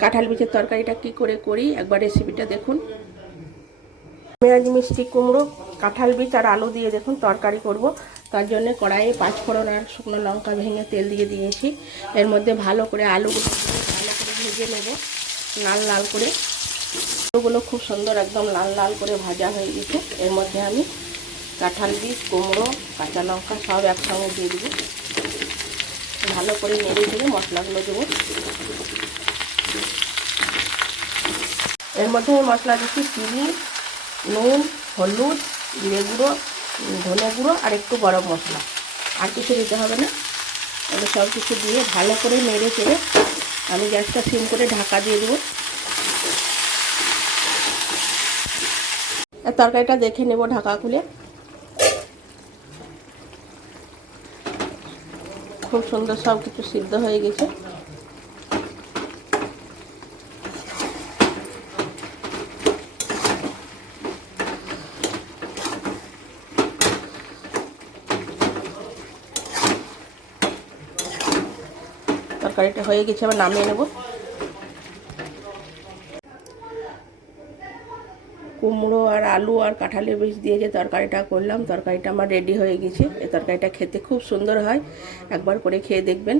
কাঁঠাল বীজের তরকারিটা কি করে করি একবার রেসিপিটা দেখুন। আমি আজ মিষ্টি কুমড়ো, কাঁঠাল বীজ আর আলু দিয়ে দেখুন তরকারি করব। তার জন্য কড়াইয়ে 5 ফোড়ন আর শুকনো লঙ্কা ভেঙে তেল দিয়ে দিয়েছি। এর মধ্যে ভালো করে আলুগুলো ভালো করে ভেজে নেব লাল লাল করে। আলুগুলো খুব সুন্দর একদম লাল লাল করে ভাজা হয়ে গেছে। এর মধ্যে আমি কাঁঠাল বীজ, কুমড়ো, কাঁচা লঙ্কা সব একসঙ্গে দিয়ে দেবো। ভালো করে নেড়ে চেড়ে মশলাগুলো দেবো। এর মধ্যে আমি মশলা দিচ্ছি চিনি, নুন, হলুদ, জিরে গুঁড়ো, ধনে গুঁড়ো আর একটু গরম মশলা। আর কিছু দিতে হবে না। এবার সব কিছু দিয়ে ভালো করে নেড়ে চেড়ে আমি গ্যাসটা সিম করে ঢাকা দিয়ে দেবো। তরকারিটা দেখে নেব ঢাকা খুলে। খুব সুন্দর সব কিছু সিদ্ধ হয়ে গেছে। তরকারিটা হয়ে গেছে, আবার নামিয়ে নেব। কুমড়ো আর আলু আর কাঁঠালের বীজ দিয়ে যে তরকারিটা করলাম, তরকারিটা আমার রেডি হয়ে গেছে। এই তরকারিটা খেতে খুব সুন্দর হয়, একবার করে খেয়ে দেখবেন।